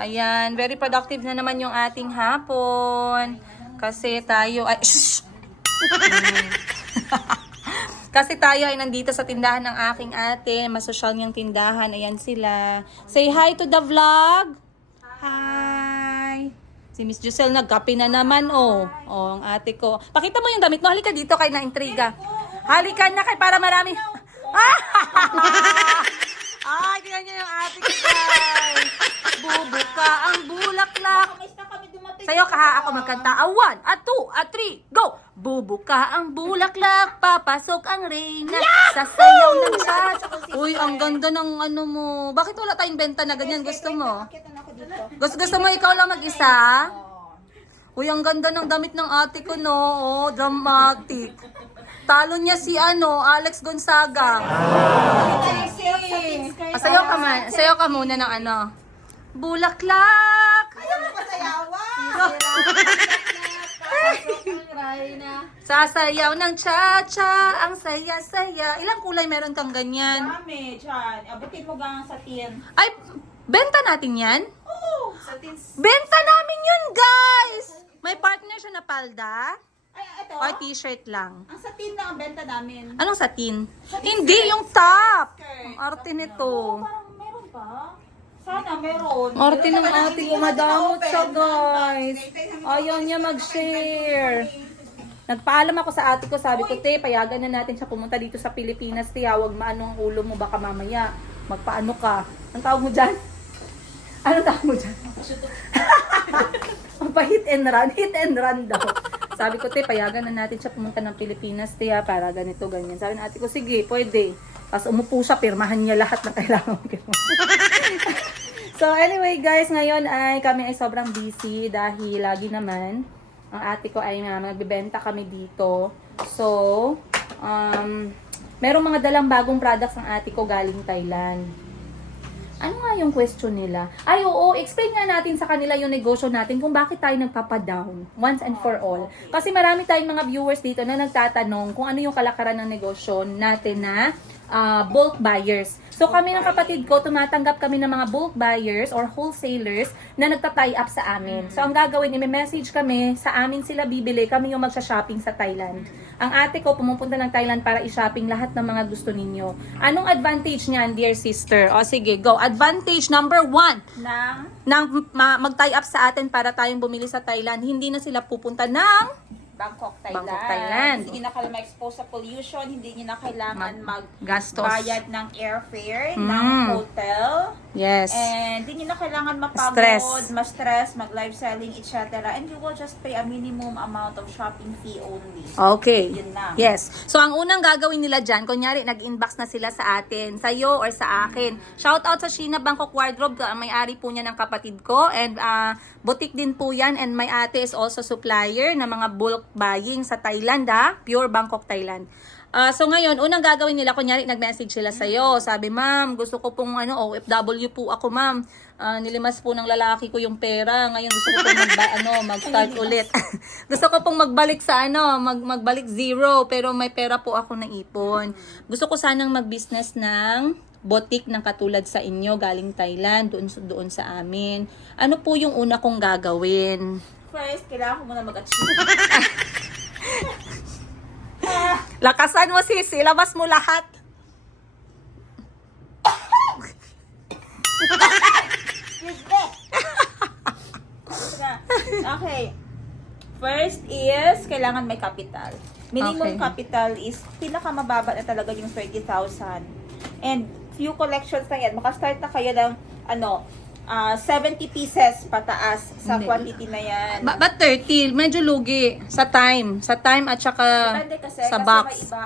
Ayan, very productive na naman yung ating hapon. Kasi tayo ay... Shh! Kasi tayo ay nandito sa tindahan ng aking ate. Masosyal niyang tindahan. Ayan sila. Say hi to the vlog. Hi. Si Miss Giselle nagkape na naman, oh. Oh, ang ate ko. Pakita mo yung damit mo. Halika dito kay na-intriga. Halika na kay para marami. Ay, tingnan niyo yung ate ko, guys. Bubuka ang bulaklak. Sayo ka ha, ako magkanta. 1, 2, 3, go! Bubuka ang bulaklak, papasok ang reyna, sasayaw ng chat. Uy, ang ganda ng ano mo. Bakit wala tayong benta na ganyan? Gusto mo? Gusto mo ikaw lang mag-isa? Uy, ang ganda ng damit ng ate ko, no? Oh, dramatic. Talo niya si Alex Gonzaga. Sayo ka muna ng ano. Bulaklak! Sasayaw ng cha-cha, ang saya-saya. Ilang kulay meron kang ganyan? Dami, Chan. Abutin mo gang sa tin. Ay, benta natin yan? Oo, sa tin. Benta namin yun, guys! May partner siya na palda? Ay, ito. O t-shirt lang? Ang sa tin na ang benta namin. Anong satin? Hindi, yung top! Ang arte nito. Parang meron pa. Sana meron. Arte ng ate ko, madamot siya, guys. Ayaw niya mag-share. Nagpaalam ako sa ate ko, sabi ko, te, payagan na natin siya pumunta dito sa Pilipinas, te, huwag maano ang ulo mo, baka mamaya, magpaano ka. Anong tawag mo dyan? Anong tawag mo dyan? Hit and run daw. Sabi ko, te, payagan na natin siya pumunta ng Pilipinas, te, para ganito, ganyan. Sabi ng ate ko, sige, pwede. Tapos umupo siya, pirmahan niya lahat ng kailangan mo. So anyway guys, ngayon ay kami ay sobrang busy dahil lagi naman ang ate ko ay nagbebenta kami dito. So, merong mga dalang bagong products ang ate ko galing Thailand. Ano nga yung question nila? Ay oo, explain nga natin sa kanila yung negosyo natin kung bakit tayo nagpapadown once and for all. Kasi marami tayong mga viewers dito na nagtatanong kung ano yung kalakaran ng negosyo natin na bulk buyers. So kami ng kapatid ko, tumatanggap kami ng mga bulk buyers or wholesalers na nagta-tie up sa amin. So ang gagawin, i-message kami, sa amin sila bibili, kami yung magsha-shopping sa Thailand. Ang ate ko pumupunta ng Thailand para i-shopping lahat ng mga gusto ninyo. Anong advantage niyan, dear sister? O sige, go. Advantage number 1. Nang mag-tie up sa atin para tayong bumili sa Thailand, hindi na sila pupunta ng Bangkok, Thailand. Bangkok, Thailand. Hindi na kailangan ma-expose sa pollution, hindi nyo na kailangan gastos. magbayad ng airfare, ng hotel. Yes. And hindi nyo na kailangan mapagod, ma-stress, mag-live selling, etc. And you will just pay a minimum amount of shopping fee only. Okay. Yun na. Yes. So, ang unang gagawin nila dyan, kunyari, nag-inbox na sila sa atin, sa'yo or sa akin. Shout out sa Sheena Bangkok Wardrobe, ang may-ari po niya ng kapatid ko. And boutique din po yan. And my ate is also supplier ng mga bulk buying sa Thailand, Pure Bangkok, Thailand. So ngayon, unang gagawin nila, kunyari nag-message sila sa'yo. Sabi, ma'am, gusto ko pong OFW po ako, ma'am. Nilimas po ng lalaki ko yung pera. Ngayon gusto ko pong mag-start ulit. Gusto ko pong magbalik sa magbalik zero, pero may pera po ako na ipon. Gusto ko sanang mag-business ng boutique ng katulad sa inyo, galing Thailand, doon sa amin. Ano po yung una kong gagawin? First, kailangan ko muna mag-achieve. Lakasan mo sis, ilabas mo lahat. Okay. First is, kailangan may capital. Minimum Okay. capital is, pinakamababa na talaga yung 30,000. And few collections na yan. Makastart na kayo ng, 70 pieces pataas sa Hindi. quantity na yan. But 30, medyo lugi sa time. Sa time at saka Depende kasi, sa kasi box. may iba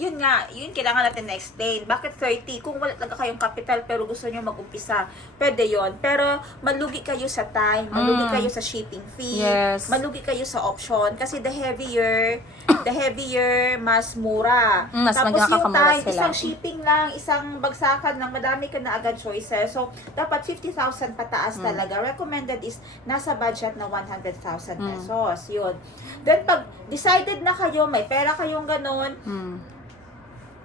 yun nga, yun kailangan natin na-explain. Bakit 30? Kung wala talaga kayong capital pero gusto nyo mag-umpisa, pwede yon. Pero malugi kayo sa time, malugi kayo sa shipping fee, Yes. malugi kayo sa option. Kasi the heavier, mas mura. Mas Tapos yung magkakakamura time, sila. isang shipping lang, isang bagsakan lang, madami ka na agad choices. So, dapat 50,000 pataas talaga. Recommended is nasa budget na 100,000 pesos. Yun. Then, pag decided na kayo, may pera kayong ganun,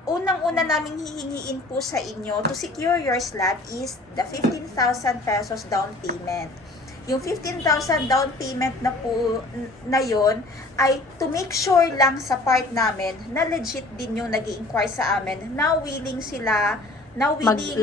unang-una naming hihingiin po sa inyo to secure your slot is the 15,000 pesos down payment. Yung 15,000 down payment na po na yon ay to make sure lang sa part namin na legit din yung nag-i-inquire sa amin na willing sila, na willing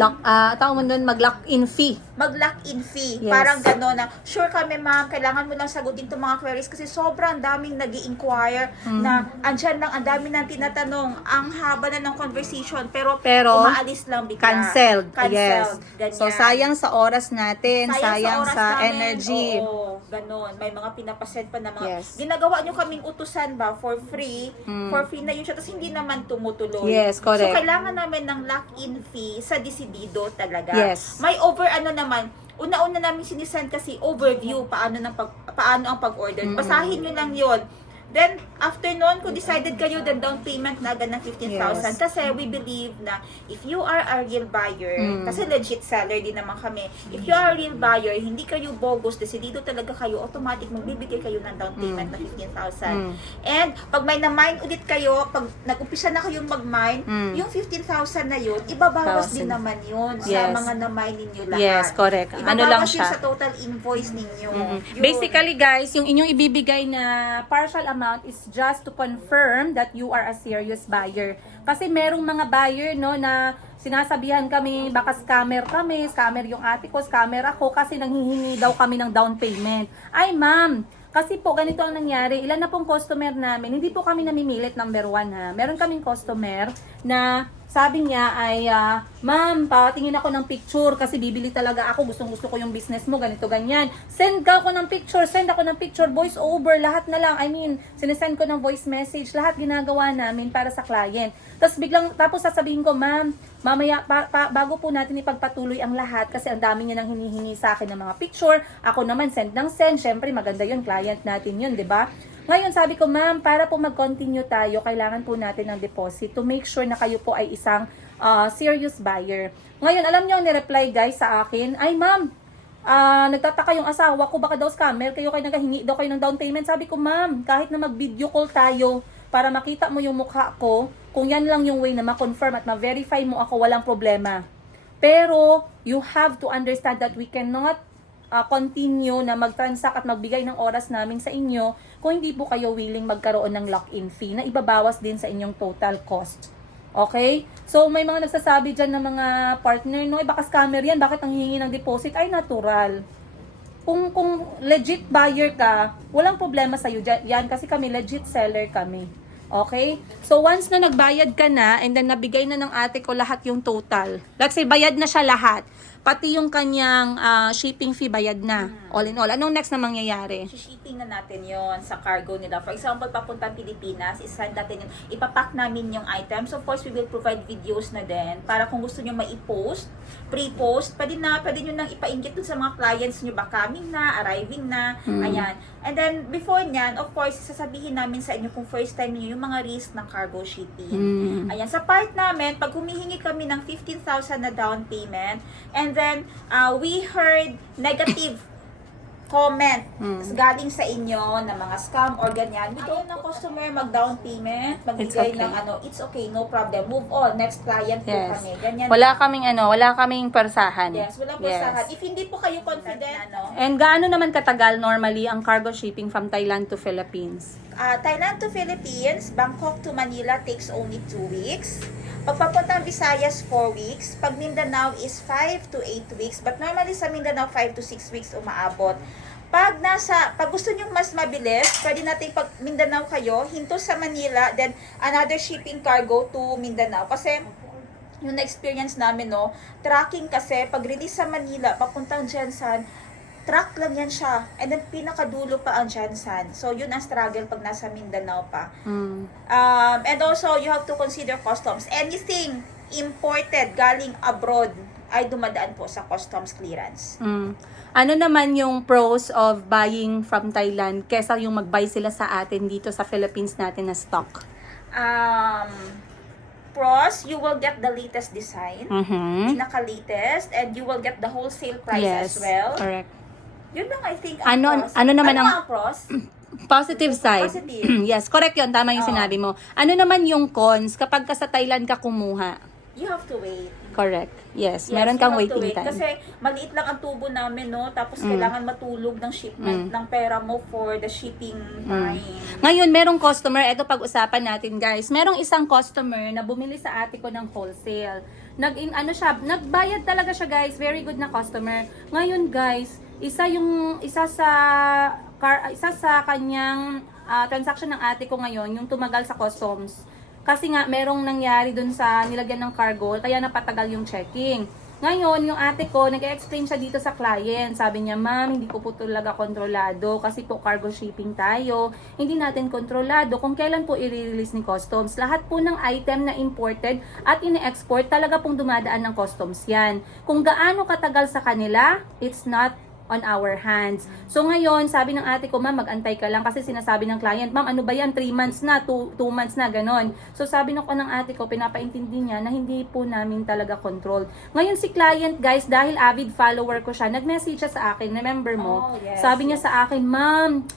Tawag mo nun, mag-lock-in fee. mag-lock-in fee. Yes. Parang gano'n na, sure kami ma'am, kailangan mo lang sagutin itong mga queries kasi sobrang daming nag-i-inquire na andyan lang, ang dami nang tinatanong, ang haba na ng conversation, pero umaalis lang bigla. Canceled. Canceled. Yes. Ganyan. So, sayang sa oras natin, sayang oras sa namin. energy. Oo, ganon. May mga pinapasend pa na mga, Yes. ginagawa nyo kaming utusan ba for free? For free na yun siya, tapos hindi naman tumutuloy. Yes, correct. So, kailangan namin ng lock-in fee sa desidido talaga. Yes. May naman, una-una namin sinisend kasi overview paano ang pag-order. Basahin nyo lang yon. Then, after nun, kung decided kayo, then down payment na agad ng 15,000. Yes. Kasi we believe na if you are a real buyer, kasi legit seller din naman kami, if you are a real buyer, hindi kayo bogus, decidido talaga kayo, automatic magbibigay kayo ng down payment na 15,000. And, pag may na-mine ulit kayo, pag nag-umpisa na kayong mag-mine, yung 15,000 na yun, ibabawas din naman yun sa Yes. mga na-mine ninyo lahat. Yes, correct. Ibabawas Ano lang yun siya. sa total invoice ninyo. Yun. Basically, guys, yung inyong ibibigay na partial amount is just to confirm that you are a serious buyer. Kasi merong mga buyer, no, na sinasabihan kami, baka scammer yung ate ko, scammer ako, kasi nanghihingi daw kami ng down payment. Ay, ma'am, kasi po, ganito ang nangyari. Ilan na pong customer namin, hindi po kami namimilit, number 1 ha. Meron kaming customer na sabi niya ay, ma'am, patingin ako ng picture kasi bibili talaga ako, gustong-gusto ko yung business mo, ganito, ganyan. Send ako ng picture, voice over, lahat na lang. I mean, sinesend ko ng voice message, lahat ginagawa namin para sa client. Tapos sasabihin ko, ma'am, mamaya, bago po natin ipagpatuloy ang lahat kasi ang dami niya nang hinihingi sa akin ng mga picture, ako naman send ng send, syempre maganda yun, client natin yun, di ba? Ngayon, sabi ko, ma'am, para po mag-continue tayo, kailangan po natin ng deposit to make sure na kayo po ay isang serious buyer. Ngayon, alam niyo ang ni-reply guys sa akin, ay ma'am, nagtataka yung asawa ko, baka daw scammer, kayo naghahingi daw kayo ng down payment. Sabi ko, ma'am, kahit na mag-video call tayo para makita mo yung mukha ko, kung yan lang yung way na ma-confirm at ma-verify mo ako, walang problema. Pero, you have to understand that we cannot continue na mag-transact at magbigay ng oras namin sa inyo kung hindi po kayo willing magkaroon ng lock-in fee na ibabawas din sa inyong total cost. Okay? So, may mga nagsasabi dyan ng mga partner, no, baka scammer yan, bakit ang hihingi ng deposit? Ay, natural. Kung legit buyer ka, walang problema sa'yo yan kasi kami legit seller kami. Okay? So, once na nagbayad ka na and then nabigay na ng ate ko lahat yung total. Let's say, bayad na siya lahat. Pati yung kanyang shipping fee bayad na. All in all. Anong next na mangyayari? Shipping na natin yon sa cargo nila. For example, papuntang Pilipinas, isend natin yun. Ipapack namin yung items. Of course, we will provide videos na din para kung gusto nyo mai-post, pre-post, pwede nyo nang ipa-ingit dun sa mga clients nyo ba coming na, arriving na, ayan. And then, before nyan, of course, sasabihin namin sa inyo kung first time nyo yung mga risk ng cargo shipping. Ayan, sa part namin, pag humihingi kami ng 15,000 na down payment, and then, we heard negative comment galing sa inyo na mga scam or ganyan. We don't ng customer mag-down payment, magbigay ng it's okay, no problem. Move on, next client po kami. Ganyan. Wala kaming persahan. Yes, walang pasahan. If hindi po kayo confident, And gaano naman katagal normally ang cargo shipping from Thailand to Philippines? Thailand to Philippines, Bangkok to Manila takes only 2 weeks. Pagpapuntang Visayas, 4 weeks. Pag Mindanao is 5 to 8 weeks. But normally sa Mindanao, 5 to 6 weeks umaabot. Pag gusto nyo mas mabilis, pwede natin pag Mindanao kayo, hinto sa Manila, then another shipping cargo to Mindanao. Kasi yung na-experience namin, no, tracking kasi, pag release sa Manila, papuntang Jensan, truck lang yan siya. And then, pinakadulo pa ang Jensan. So, yun ang struggle pag nasa Mindanao pa. And also, you have to consider customs. Anything imported galing abroad ay dumadaan po sa customs clearance. Ano naman yung pros of buying from Thailand kesa yung mag-buy sila sa atin dito sa Philippines natin na stock? Pros, you will get the latest design, pinaka-latest, and you will get the wholesale price as well. Correct. Yun lang, I think, Ano pros. naman ang pros? Positive side. Positive. Yes, correct yun. Tama yung Oo. sinabi mo. Ano naman yung cons kapag ka sa Thailand ka kumuha? You have to wait. Correct. Yes, Yes, meron you kang have to waiting wait. time. Kasi maliit lang ang tubo namin, no? Tapos kailangan matulog ng shipment ng pera mo for the shipping time. Ngayon, merong customer, eto pag-usapan natin guys. Merong isang customer na bumili sa ate ko ng wholesale. Nagbayad talaga siya guys. Very good na customer. Ngayon guys, isa sa kanyang transaction ng ate ko ngayon, yung tumagal sa customs. Kasi nga, merong nangyari dun sa nilagyan ng cargo, kaya napatagal yung checking. Ngayon, yung ate ko, nag-explain siya dito sa client. Sabi niya, ma'am, hindi ko po talaga kontrolado kasi po cargo shipping tayo. Hindi natin kontrolado kung kailan po i-release ni customs. Lahat po ng item na imported at ine-export, talaga pong dumadaan ng customs yan. Kung gaano katagal sa kanila, it's not on our hands. So ngayon, sabi ng ate ko, ma'am, mag-antay ka lang kasi sinasabi ng client, ma'am, ano ba yan? 3 months na, 2 months na, ganon. So sabi ng ate ko, pinapaintindi niya na hindi po namin talaga control. Ngayon si client, guys, dahil avid follower ko siya, nag-message siya sa akin, remember mo? Oh, yes, Sabi niya sa akin, ma'am,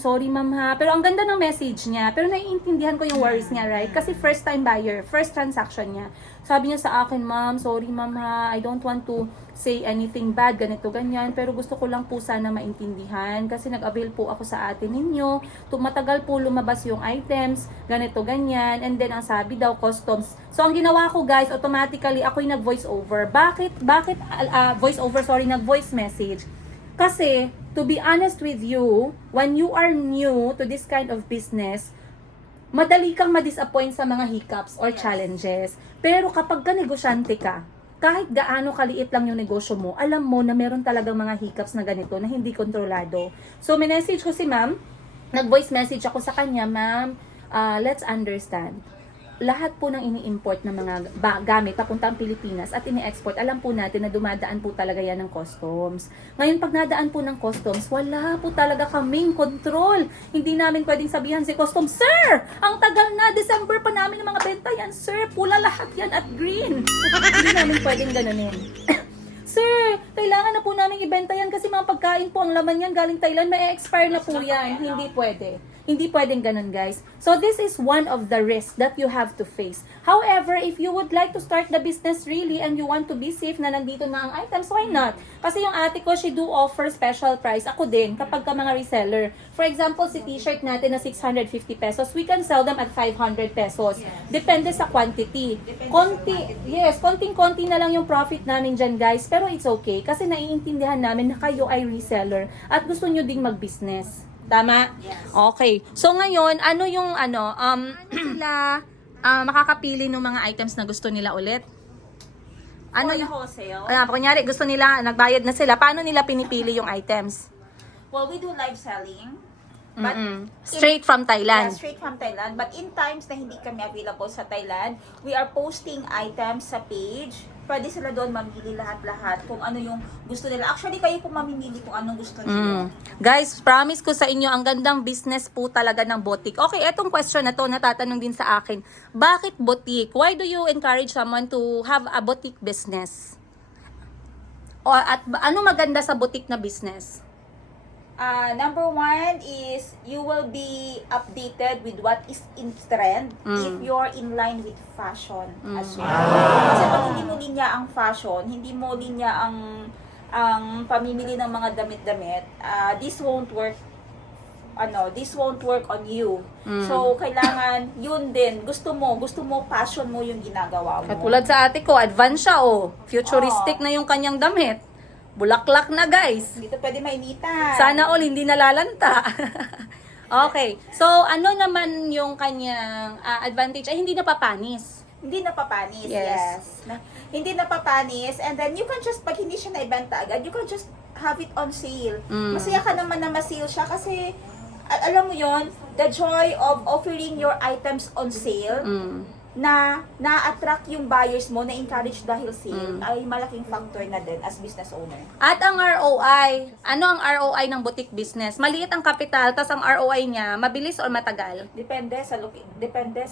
sorry ma'am ha. Pero ang ganda ng message niya. Pero naiintindihan ko yung worries niya, right? Kasi first time buyer, first transaction niya. Sabi niya sa akin, ma'am, sorry ma'am ha. I don't want to say anything bad, ganito, ganyan. Pero gusto ko lang po sana maintindihan. Kasi nag-avail po ako sa atin ninyo. Matagal po lumabas yung items, ganito, ganyan. And then, ang sabi daw, customs. So, ang ginawa ko, guys, automatically, ako'y nag-voice over. Nag-voice message. Kasi, to be honest with you, when you are new to this kind of business, madali kang ma-disappoint sa mga hiccups or challenges. Pero kapag ka negosyante ka, kahit gaano kaliit lang yung negosyo mo, alam mo na meron talagang mga hiccups na ganito na hindi kontrolado. So, minessage ko si ma'am, nag-voice message ako sa kanya, ma'am, let's understand. Lahat po ng ini-import na mga gamit papuntang Pilipinas at ini-export, alam po natin na dumadaan po talaga yan ng customs. Ngayon, pag nadaan po ng customs, wala po talaga kaming control. Hindi namin pwedeng sabihan si customs, sir, ang tagal na, December pa namin ng mga benta yan, sir, pula lahat yan at green. Hindi namin pwedeng ganunin. Sir, kailangan na po namin ibenta yan kasi mga pagkain po, ang laman yan galing Thailand, may expire na po yan. Hindi pwede. Hindi pwedeng ganun, guys. So, this is one of the risks that you have to face. However, if you would like to start the business really and you want to be safe na nandito na ang items, why not? Kasi yung ate ko, she do offer special price. Ako din, kapag ka mga reseller. For example, si t-shirt natin na 650 pesos, we can sell them at 500 pesos. Depende sa quantity. Konting-konti na lang yung profit namin dyan, guys. Pero it's okay kasi naiintindihan namin na kayo ay reseller at gusto nyo ding mag-business. Tama? Yes. Okay. So ngayon, ano yung sila makakapili ng mga items na gusto nila ulit? Ano For the yung wholesale? kunyari gusto nila, nagbayad na sila, paano nila pinipili yung items? Well, we do live selling. But Straight from Yeah, Thailand. straight from Thailand. But in times na hindi kami available sa Thailand, we are posting items sa page. Pwede sila doon mamili lahat-lahat kung ano yung gusto nila. Actually, kayo po mamimili kung anong gusto nila. Guys, promise ko sa inyo, ang gandang business po talaga ng boutique. Okay, etong question na to, natatanong din sa akin. Bakit boutique? Why do you encourage someone to have a boutique business? At ano maganda sa boutique na business? Number one is you will be updated with what is in trend if you're in line with fashion as well. Kasi pag hindi mo linya ang fashion, hindi mo linya ang pamimili ng mga damit-damit, this won't work on you. So, kailangan yun din. Gusto mo, passion mo yung ginagawa mo. Katulad sa ate ko, advance siya futuristic na yung kanyang damit. Bulaklak na, guys. Dito pwede mainitan. Sana all hindi nalalanta. Okay. So, ano naman yung kanyang advantage? Ay, hindi napapanis. Hindi napapanis, Yes. Hindi napapanis, and then you can just, pag hindi siya naibenta agad, you can just have it on sale. Masaya ka naman na ma-sale siya kasi, alam mo yon, the joy of offering your items on sale, na na-attract yung buyers mo, na-encourage dahil sale, ay malaking factor na din as business owner. At ang ROI, ano ang ROI ng boutique business? Maliit ang kapital, tas ang ROI niya, mabilis or matagal? Depende sa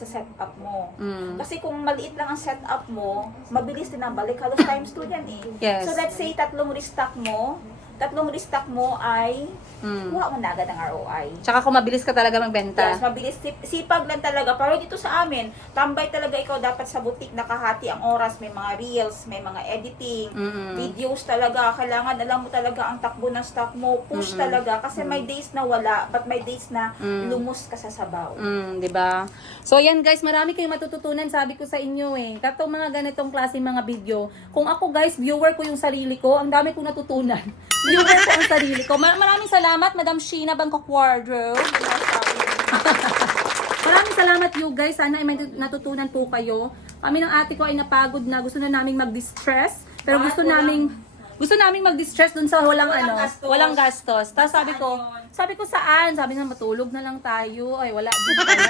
setup mo. Kasi kung maliit lang ang setup mo, mabilis din ang balik. Halos times 2 yan eh. Yes. So let's say 3 restock mo, tatlong restock mo ay Mm. kuha mo na agad ang ROI. Tsaka kung mabilis ka talaga magbenta. Yes, mabilis. Sipag lang talaga. Pero dito sa amin, tambay talaga ikaw dapat sa boutique, nakahati ang oras. May mga reels, may mga editing, videos talaga. Kailangan alam mo talaga ang takbo ng stock mo. Push talaga. Kasi may days na wala, but may days na lumos ka sa sabaw. 'Di ba? So yan guys, marami kayong matututunan, sabi ko sa inyo eh. Katong mga ganitong klase mga video. Kung ako guys, viewer ko yung sarili ko, ang dami kong natutunan. Viewer ko ang sarili ko. Maraming salamat, Madam Sheena Bangkok Wardrobe. Maraming salamat you guys. Sana ay may natutunan po kayo. Kami ng ate ko ay napagod na. Gusto na naming mag-distress. Pero gusto naming mag-distress dun sa walang gastos. Tapos sabi ko saan? Sabi nga matulog na lang tayo. Ay wala din pala.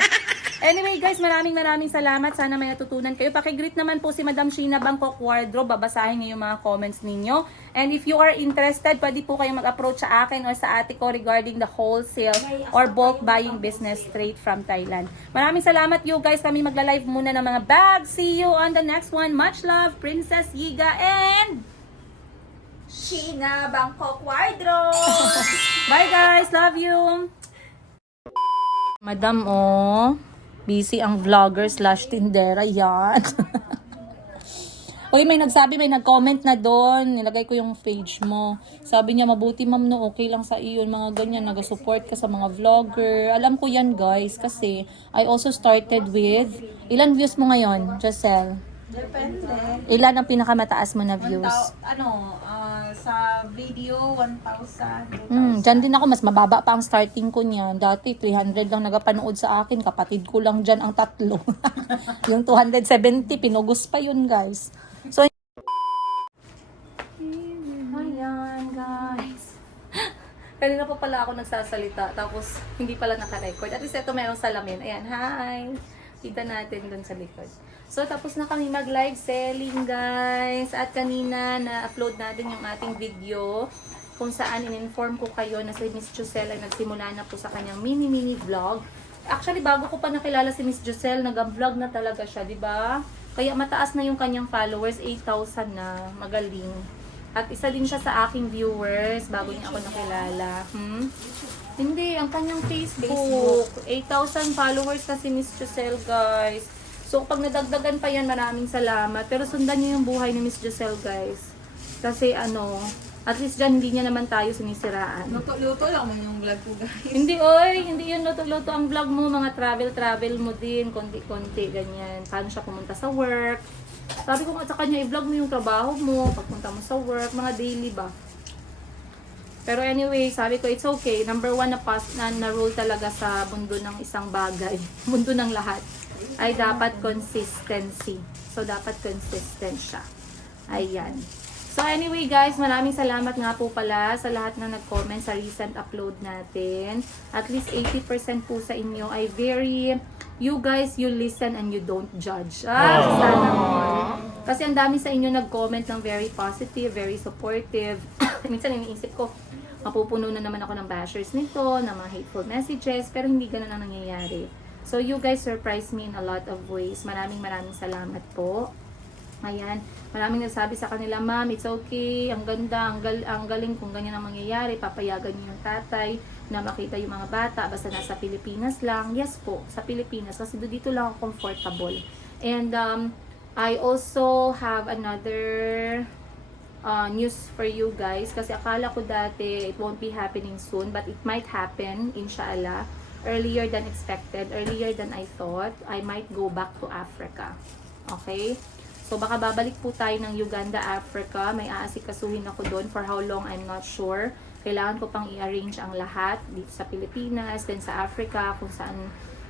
Anyway guys, maraming salamat. Sana may natutunan kayo. Pakigreet naman po si Madam Sheena Bangkok Wardrobe. Babasahin niyo yung mga comments ninyo. And if you are interested, pwede po kayong mag-approach sa akin or sa ate ko regarding the wholesale or bulk buying business straight from Thailand. Maraming salamat you guys. Kami magla-live muna ng mga bags. See you on the next one. Much love, Princess Yiga and Sheena Bangkok Wardrobe! bye guys. Love you. Madam, busy ang vlogger / tindera. Yan. Uy, may nag-comment na doon. Nilagay ko yung page mo. Sabi niya, mabuti ma'am no, okay lang sa iyo. Mga ganyan, nag-support ka sa mga vlogger. Alam ko yan guys, kasi I also started with, ilan views mo ngayon, Giselle? Depende. Ilan ang pinakamataas mo na views? Sa video, 1,000. Dyan din ako, mas mababa pa ang starting ko niyan. Dati, 300 lang nagapanood sa akin. Kapatid ko lang dyan ang tatlo. Yung 270, pinugos pa yun, guys. So, ayan, guys. Kanina pa pala ako nagsasalita, tapos hindi pala naka-record. At least ito merong salamin. Ayan, hi! Kita natin dun sa likod. So, tapos na kami mag-live selling, guys. At kanina, na-upload natin yung ating video kung saan in-inform ko kayo na si Miss Giselle ay nagsimula na po sa kanyang mini vlog. Actually, bago ko pa nakilala si Miss Giselle, nag-vlog na talaga siya, di ba? Kaya mataas na yung kanyang followers, 8,000 na. Magaling. At isa din siya sa aking viewers bago niya ako nakilala. Hindi, ang kanyang Facebook. 8,000 followers na si Miss Giselle, guys. So, pag nadagdagan pa yan, maraming salamat. Pero sundan niyo yung buhay ni Miss Giselle, guys. Kasi at least dyan, hindi niya naman tayo sinisiraan. Luto lang man yung vlog ko, guys. Hindi, hindi yun luto-luto ang vlog mo. Mga travel mo din, konti-konti, ganyan. Paano siya pumunta sa work. Sabi ko nga sa kanya, i-vlog mo yung trabaho mo, pagpunta mo sa work, mga daily ba. Pero anyway, sabi ko, it's okay. Number 1 na rule talaga sa mundo ng isang bagay, mundo ng lahat, ay dapat consistency. So, dapat consistent siya. Ayan. So, anyway guys, maraming salamat nga po pala sa lahat na nag-comment sa recent upload natin. At least 80% po sa inyo ay you guys, you listen and you don't judge. Sana all. Kasi ang dami sa inyo nag-comment ng very positive, very supportive. Minsan iniisip ko, mapupuno na naman ako ng bashers nito, ng mga hateful messages, pero hindi ganun ang nangyayari. So, you guys surprise me in a lot of ways. Maraming salamat po. Ayan. Maraming nagsabi sa kanila, ma'am, it's okay, ang ganda, ang galing kung ganyan ang mangyayari, papayagan niyo yung tatay na makita yung mga bata, basta nasa Pilipinas lang. Yes po, sa Pilipinas, kasi dito lang ako comfortable. And, I also have another news for you guys, kasi akala ko dati it won't be happening soon, but it might happen, inshallah, earlier than expected, earlier than I thought. I might go back to Africa. Okay? So, baka babalik po tayo ng Uganda, Africa. May aasikasuhin ako doon. For how long, I'm not sure. Kailangan ko pang i-arrange ang lahat dito sa Pilipinas, then sa Africa, kung saan,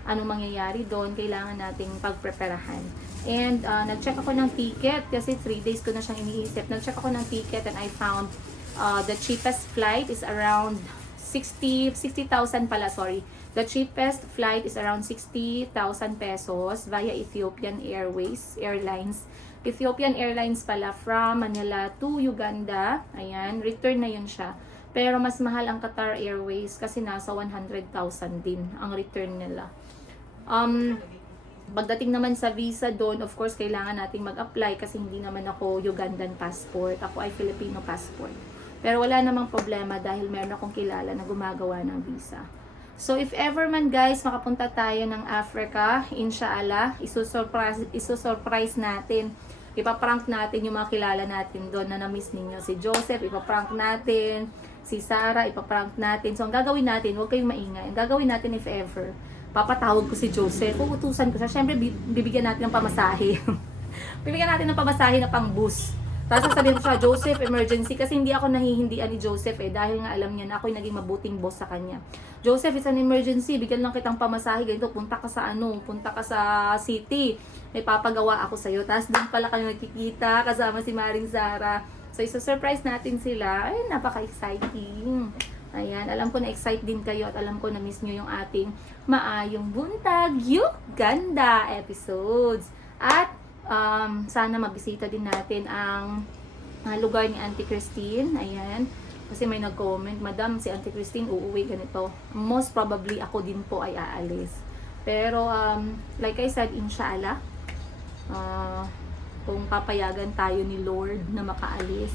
anong mangyayari doon, kailangan nating pagpreparahan. And, nag-check ako ng ticket, kasi 3 days ko na siyang iniisip. Nag-check ako ng ticket and I found the cheapest flight is around 60,000 pala, sorry. The cheapest flight is around 60,000 pesos via Ethiopian Airlines. Ethiopian Airlines pala from Manila to Uganda. Ayan, return na yun siya. Pero mas mahal ang Qatar Airways kasi nasa 100,000 din ang return nila. Pagdating naman sa visa doon, of course, kailangan nating mag-apply kasi hindi naman ako Ugandan passport. Ako ay Filipino passport. Pero wala namang problema dahil meron akong kilala na gumagawa ng visa. So if ever man guys, makapunta tayo ng Africa, inshallah, isusurprise natin. Ipaprank natin yung mga kilala natin doon na na-miss ninyo. Si Joseph, ipaprank natin. Si Sarah, ipaprank natin. So ang gagawin natin, huwag kayong maingay. Ang gagawin natin if ever, papatawag ko si Joseph. Uutusan ko siya. Siyempre, bibigyan natin ng pamasahe. Bibigyan natin ng pamasahe na pang bus. Tapos sasabihin ko siya, Joseph, emergency. Kasi hindi ako nahihindian ni Joseph dahil nga alam niya na ako yung naging mabuting boss sa kanya. Joseph, it's an emergency. Bigyan lang kitang pamasahe. Ganito, punta ka sa punta ka sa city. May papagawa ako sa'yo. Tapos doon pala kayo nagkikita kasama si Maring Zara. So, isa-surprise natin sila. Ay, napaka-exciting. Ayan, alam ko na-excite din kayo at alam ko na-miss nyo yung ating Maayong Buntag Uganda episodes. At sana mabisita din natin ang lugar ni Auntie Christine. Ayan. Kasi may nag-comment, Madam, si Auntie Christine uuwi ganito. Most probably ako din po ay aalis. Pero like I said, inshallah, kung papayagan tayo ni Lord na makaalis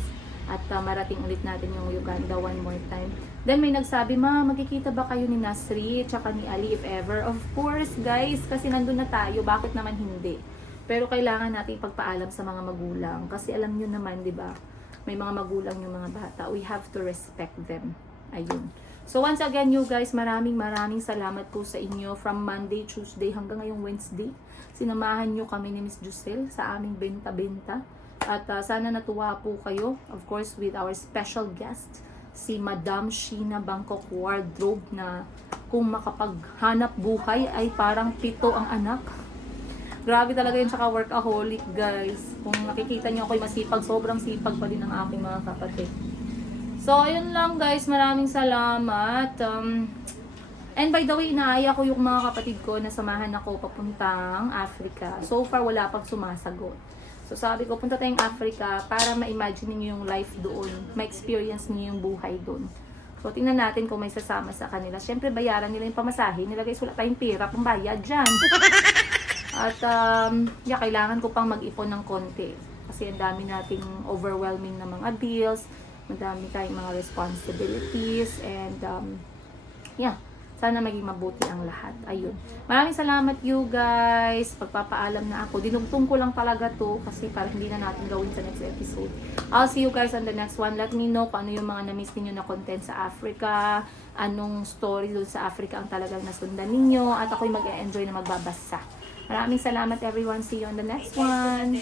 at marating ulit natin yung Uganda one more time. Then may nagsabi, Ma, magkikita ba kayo ni Nasri tsaka ni Ali if ever? Of course, guys, kasi nandun na tayo. Bakit naman hindi? Pero kailangan natin ipagpaalam sa mga magulang. Kasi alam nyo naman, di ba? May mga magulang yung mga bata. We have to respect them. Ayun. So once again, you guys, maraming salamat po sa inyo. From Monday, Tuesday, hanggang ngayong Wednesday. Sinamahan nyo kami ni Miss Jusel sa aming benta-benta. At sana natuwa po kayo. Of course, with our special guest, si Madam Sheena Bangkok Wardrobe, na kung makapaghanap buhay ay parang 7 ang anak. Grabe talaga yun, tsaka workaholic, guys. Kung nakikita nyo ako'y masipag, sobrang sipag pa din ng aking mga kapatid. So, ayun lang, guys. Maraming salamat. And by the way, inaaya ko yung mga kapatid ko na samahan ako papuntang Africa. So far, wala pang sumasagot. So, sabi ko, punta tayong Africa para ma-imagine niyo yung life doon. Ma-experience niyo yung buhay doon. So, tingnan natin kung may sasama sa kanila. Siyempre, bayaran nila yung pamasahe. Nila, guys, wala tayong pera pang bayad dyan. At, kailangan ko pang mag-ipon ng konti. Kasi ang dami nating overwhelming na mga bills. Madami tayong mga responsibilities. And, sana maging mabuti ang lahat. Ayun. Maraming salamat you guys. Pagpapaalam na ako. Dinugtong ko lang talaga to kasi para hindi na natin gawin sa next episode. I'll see you guys on the next one. Let me know kung ano yung mga na-miss ninyo na content sa Africa. Anong story doon sa Africa ang talagang nasundan ninyo. At ako'y mag-e-enjoy na magbabasa. Maraming salamat everyone. See you on the next one.